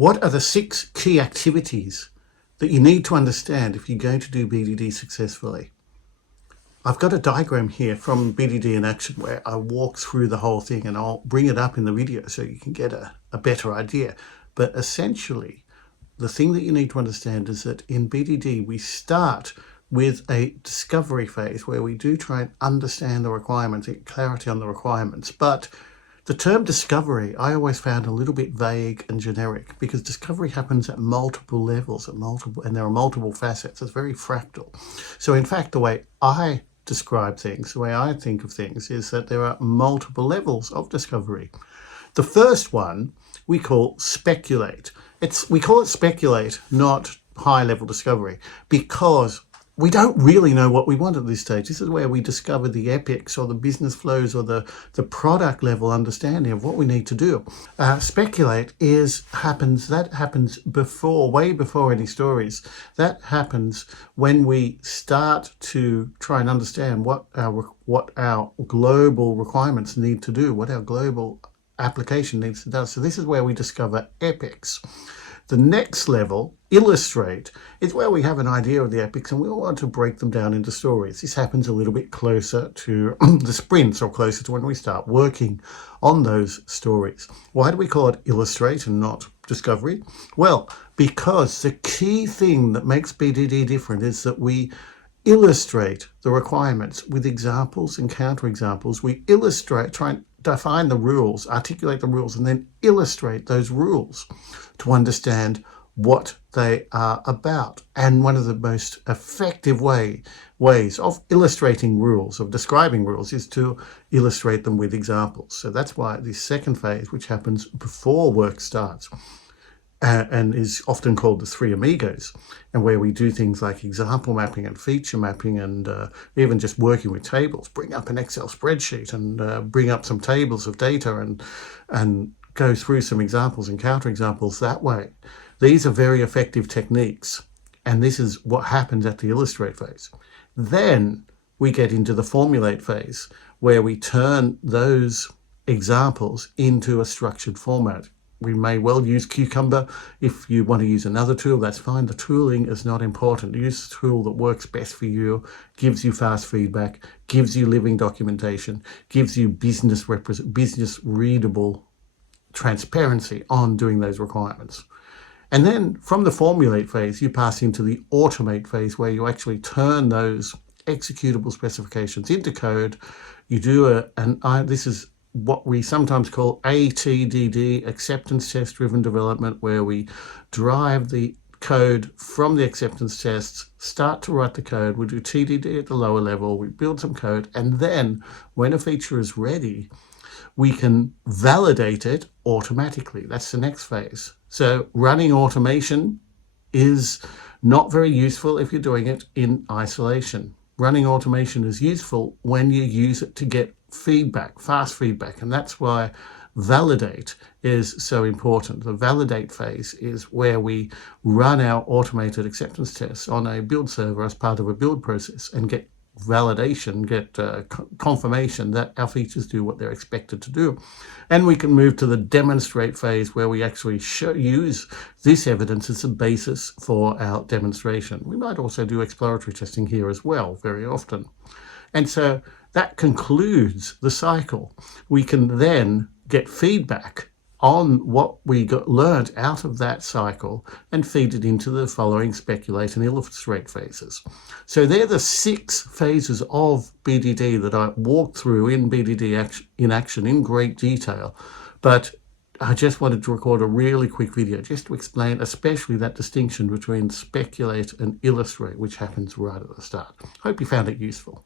What are the 6 key activities that you need to understand if you're going to do BDD successfully? I've got a diagram here from BDD in Action where I walk through the whole thing, and I'll bring it up in the video so you can get a better idea. But essentially, the thing that you need to understand is that in BDD, we start with a discovery phase where we do try and understand the requirements, get clarity on the requirements. But the term discovery, I always found a little bit vague and generic, because discovery happens at multiple levels, and there are multiple facets. It's very fractal. So in fact, the way I describe things, the way I think of things, is that there are multiple levels of discovery. The first one we call speculate. We call it speculate, not high-level discovery, because we don't really know what we want at this stage. This is where we discover the epics or the business flows or the product level understanding of what we need to do. Speculate happens before, way before any stories. That happens when we start to try and understand what our global requirements need to do, what our global application needs to do. So this is where we discover epics. The next level, illustrate, is where we have an idea of the epics and we want to break them down into stories. This happens a little bit closer to the sprints, or closer to when we start working on those stories. Why do we call it illustrate and not discovery? Well, because the key thing that makes BDD different is that we illustrate the requirements with examples and counterexamples. We illustrate, try and define the rules, articulate the rules, and then illustrate those rules to understand what they are about. And one of the most effective ways of illustrating rules, of describing rules, is to illustrate them with examples. So that's why this second phase, which happens before work starts, and is often called the 3 amigos, and where we do things like example mapping and feature mapping, and even just working with tables, bring up an Excel spreadsheet and bring up some tables of data and go through some examples and counterexamples that way. These are very effective techniques, and this is what happens at the illustrate phase. Then we get into the formulate phase, where we turn those examples into a structured format. We may well use Cucumber. If you want to use another tool, that's fine. The tooling is not important. Use the tool that works best for you, gives you fast feedback, gives you living documentation, gives you business readable transparency on doing those requirements. And then from the formulate phase, you pass into the automate phase, where you actually turn those executable specifications into code. You do this is what we sometimes call ATDD, acceptance test driven development, where we drive the code from the acceptance tests, start to write the code. We do TDD at the lower level, we build some code, and then when a feature is ready, we can validate it automatically. That's the next phase. So running automation is not very useful if you're doing it in isolation. Running automation is useful when you use it to get feedback, fast feedback, and that's why validate is so important. The validate phase is where we run our automated acceptance tests on a build server as part of a build process and get validation, get confirmation that our features do what they're expected to do. And we can move to the demonstrate phase, where we actually use this evidence as a basis for our demonstration. We might also do exploratory testing here as well, very often. And so that concludes the cycle. We can then get feedback on what we learned out of that cycle and feed it into the following speculate and illustrate phases. So they're the 6 phases of BDD that I walked through in BDD in action in great detail. But I just wanted to record a really quick video just to explain especially that distinction between speculate and illustrate, which happens right at the start. Hope you found it useful.